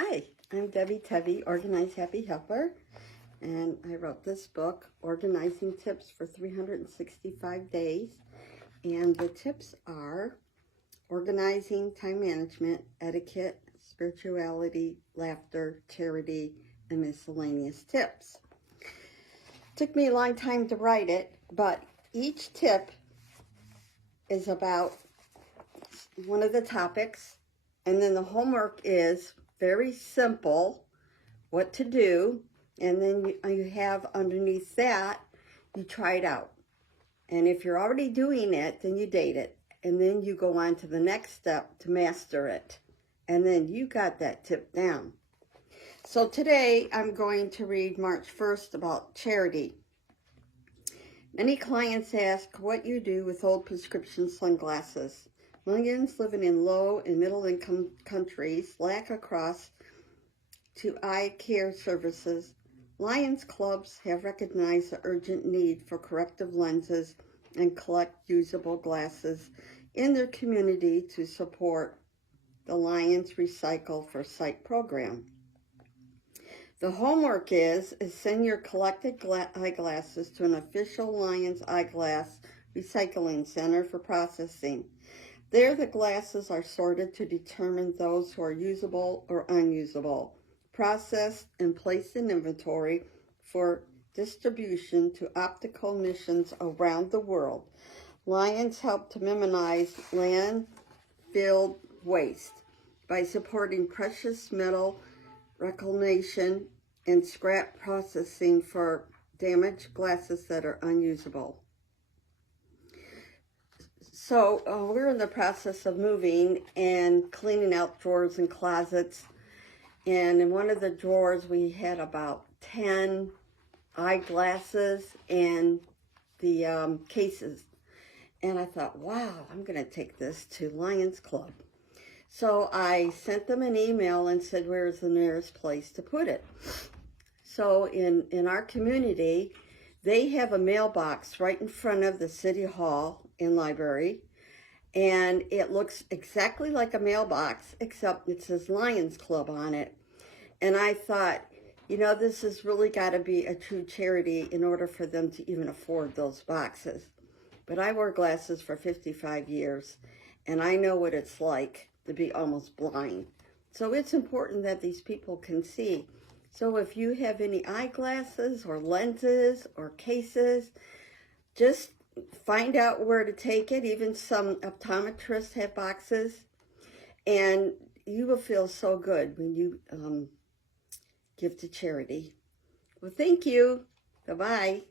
Hi, I'm Debbie Tebbe, Organize Happy Helper, and I wrote this book, Organizing Tips for 365 Days, and the tips are organizing, time management, etiquette, spirituality, laughter, charity, and miscellaneous tips. Took me a long time to write it, but each tip is about one of the topics, and then the homework is very simple, what to do, and then you have underneath that, you try it out. And if you're already doing it, then you date it, and then you go on to the next step to master it, and then you got that tip down. So today I'm going to read March 1st about charity. Many clients ask what you do with old prescription sunglasses. Millions living in low and middle income countries lack access to eye care services. Lions clubs have recognized the urgent need for corrective lenses and collect usable glasses in their community to support the Lions Recycle for Sight program. The homework is send your collected eyeglasses to an official Lions Eyeglass Recycling Center for processing. There, the glasses are sorted to determine those who are usable or unusable, processed and placed in inventory for distribution to optical missions around the world. Lions help to minimize landfill waste by supporting precious metal reclamation and scrap processing for damaged glasses that are unusable. So we're in the process of moving and cleaning out drawers and closets. And in one of the drawers, we had about 10 eyeglasses and the cases. And I thought, wow, I'm going to take this to Lions Club. So I sent them an email and said, where's the nearest place to put it? So in our community, they have a mailbox right in front of the City Hall and library, and it looks exactly like a mailbox, except it says Lions Club on it. And I thought, you know, this has really got to be a true charity in order for them to even afford those boxes. But I wore glasses for 55 years, and I know what it's like to be almost blind. So it's important that these people can see. So if you have any eyeglasses or lenses or cases, just find out where to take it. Even some optometrists have boxes, and you will feel so good when you give to charity. Well, thank you. Bye-bye.